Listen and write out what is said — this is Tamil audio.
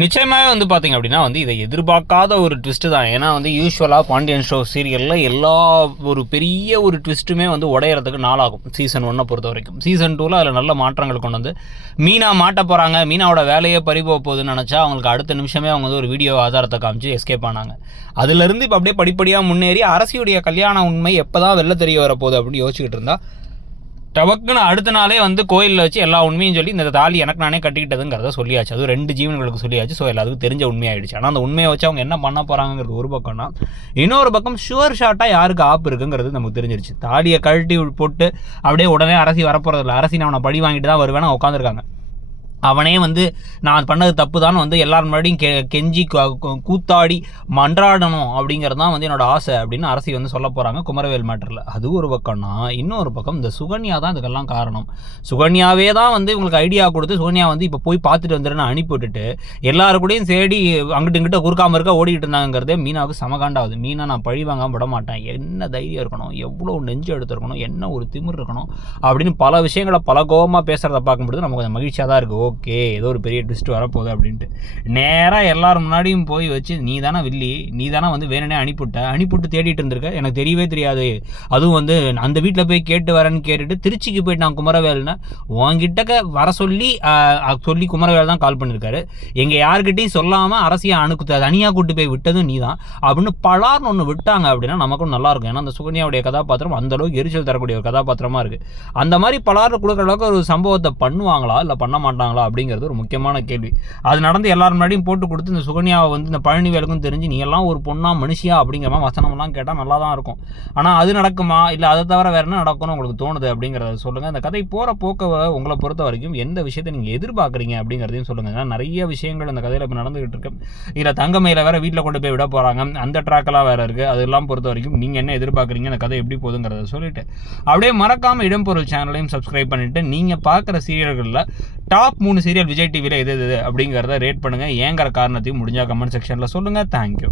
நிச்சயமாகவே வந்து பார்த்திங்க அப்படின்னா வந்து இதை எதிர்பார்க்காத ஒரு ட்விஸ்ட்டு தான். ஏன்னா வந்து யூஸ்வலாக பாண்டியன் ஷோ சீரியலில் எல்லா ஒரு பெரிய ஒரு ட்விஸ்ட்டுமே வந்து உடையிறதுக்கு நாளாகும். சீசன் ஒன்னை பொறுத்த வரைக்கும் சீசன் டூவில் அதில் நல்ல மாற்றங்கள் கொண்டு வந்து மீனா மாட்ட போகிறாங்க மீனாவோட வேலையே பறிபோக போகுதுன்னு நினச்சா அவங்களுக்கு அடுத்த நிமிஷமே அவங்க வந்து ஒரு வீடியோ ஆதாரத்தை காமிச்சு எஸ்கேப் ஆனாங்க. அதுலேருந்து இப்போ அப்படியே படிப்படியாக முன்னேறி அரசியுடைய கல்யாண உண்மை எப்போ தான் வெளில தெரிய வரப்போகுது அப்படின்னு யோசிச்சுக்கிட்டு இருந்தால் டபக்குன்னு அடுத்த நாளே வந்து கோயிலில் வச்சு எல்லா உண்மையும் சொல்லி இந்த தாலி எனக்கு நானே கட்டிக்கிட்டதுங்கிறத சொல்லியாச்சு. அது ரெண்டு ஜீவன்களுக்கு சொல்லியாச்சு. ஸோ எல்லாத்துக்கும் தெரிஞ்ச உண்மையாயிடுச்சு. ஆனால் அந்த உண்மையை வச்சு அவங்க என்ன பண்ண போகிறாங்கிறது ஒரு பக்கம்னா இன்னொரு பக்கம் ஷுவர் ஷாட்டாக யாருக்கு ஆப் இருக்குங்கிறது நமக்கு தெரிஞ்சிருச்சு. தாலியை கழட்டி போட்டு அப்படியே உடனே அரசி வரப்போகிறதில்ல அரசி நான் அவனை படி வாங்கிட்டு தான் வருவேன் உட்காந்துருக்காங்க அவனே வந்து நான் பண்ணது தப்பு தான் வந்து எல்லார் முன்னாடியும் கெ கெஞ்சி கூத்தாடி மன்றாடணும் அப்படிங்கிறது தான் வந்து என்னோட ஆசை அப்படின்னு அரசி வந்து சொல்ல போகிறாங்க குமரவேல் மேட்டரில். அது ஒரு பக்கம்னா இன்னொரு பக்கம் இந்த சுகன்யா தான் இதுக்கெல்லாம் காரணம். சுகன்யாவே தான் வந்து இவங்களுக்கு ஐடியா கொடுத்து சுகன்யா வந்து இப்போ போய் பார்த்துட்டு வந்துடுன்னு அனுப்பி விட்டுட்டு எல்லாரு கூடயும் தேடி அங்கிட்டு இங்கிட்ட குறுக்காமல் இருக்க ஓடிக்கிட்டு இருந்தாங்கிறதே மீனாவுக்கு சமகாண்டாகுது. மீனா நான் பழி வாங்காமல் விட மாட்டேன். என்ன தைரியம் இருக்கணும்? எவ்வளோ நெஞ்சு எடுத்துருக்கணும்? என்ன ஒரு திமிர் இருக்கணும்? அப்படின்னு பல விஷயங்களை பல கோபமாக பேசுகிறத பார்க்கும்பொழுது நமக்கு கொஞ்சம் மகிழ்ச்சியாக தான் இருக்குது ஓகே ஏதோ ஒரு பெரிய ட்விஸ்ட் வரப்போகுது அப்படின்ட்டு. நேராக எல்லாரும் முன்னாடியும் போய் வச்சு நீ தானே வில்லி நீ தானே வந்து வேணுனே அனுப்பிவிட்ட அனுப்பிவிட்டு தேடிட்டு இருந்திருக்க எனக்கு தெரியவே தெரியாது. அதுவும் வந்து அந்த வீட்டில் போய் கேட்டு வரேன்னு கேட்டுட்டு திருச்சிக்கு போயிட்டு நான் குமரவேல்னா உன்கிட்டக்க வர சொல்லி சொல்லி குமரவேல் தான் கால் பண்ணியிருக்காரு எங்கள் யாருக்கிட்டையும் சொல்லாமல் அரசியை அணுக்கு தனியாக கூட்டு போய் விட்டதும் நீ தான். அப்படின்னு பலார்னு ஒன்று விட்டாங்க அப்படின்னா நமக்கும் நல்லாயிருக்கும் ஏன்னா அந்த சுகன்யாவுடைய கதாபாத்திரம் அந்தளவுக்கு எரிச்சல் தரக்கூடிய ஒரு கதாபாத்திரமாக இருக்குது அந்த மாதிரி பலாறு கொடுக்குற அளவுக்கு ஒரு சம்பவத்தை பண்ணுவாங்களா? இல்லை பண்ண மாட்டாங்களா? அப்படிங்கிறது ஒரு முக்கியமான கேள்வி. அது நடந்து எல்லாரும் முன்னாடியும் போட்டு கொடுத்து இந்த சுகன்யாவை வந்து இந்த பழனிவேலுக்கும் தெரிஞ்சு நீ எல்லாம் ஒரு பொண்ணா மனுஷியா அப்படிங்கிற மாதிரி வசனம்லாம் கேட்டால் நல்லா தான் இருக்கும். ஆனால் அது நடக்குமா? இல்லை அதை தவிர வேறு என்ன நடக்கும்னு உங்களுக்கு தோணுது அப்படிங்கிறத சொல்லுங்கள் இந்த கதை போகிற போக்க உங்களை பொறுத்த வரைக்கும் எந்த விஷயத்தை நீங்கள் எதிர்பார்க்குறீங்க அப்படிங்கிறதையும் சொல்லுங்கள் ஏன்னா நிறைய விஷயங்கள் இந்த கதையில் இப்போ நடந்துகிட்டு இருக்கு இதில் தங்கமையில் வேறு வீட்டில் கொண்டு போய் விட போகிறாங்க அந்த ட்ராக்கெல்லாம் வேறு இருக்குது அதெல்லாம் பொறுத்த வரைக்கும் நீங்கள் என்ன எதிர்பார்க்குறீங்க? அந்த கதை எப்படி போகுதுங்கிறத சொல்லிட்டு. அப்படியே மறக்காமல் இடம்பொருள் சேனலையும் சப்ஸ்கிரைப் பண்ணிட்டு நீங்கள் பார்க்குற சீரியல்களில் டாப் மூணு சீரியல் விஜய் டிவியில் எது எது அப்படிங்கிறத ரேட் பண்ணுங்கள் ஏங்கிற காரணத்தையும் முடிஞ்சால் கமெண்ட் செக்ஷனில் சொல்லுங்கள் தேங்க்யூ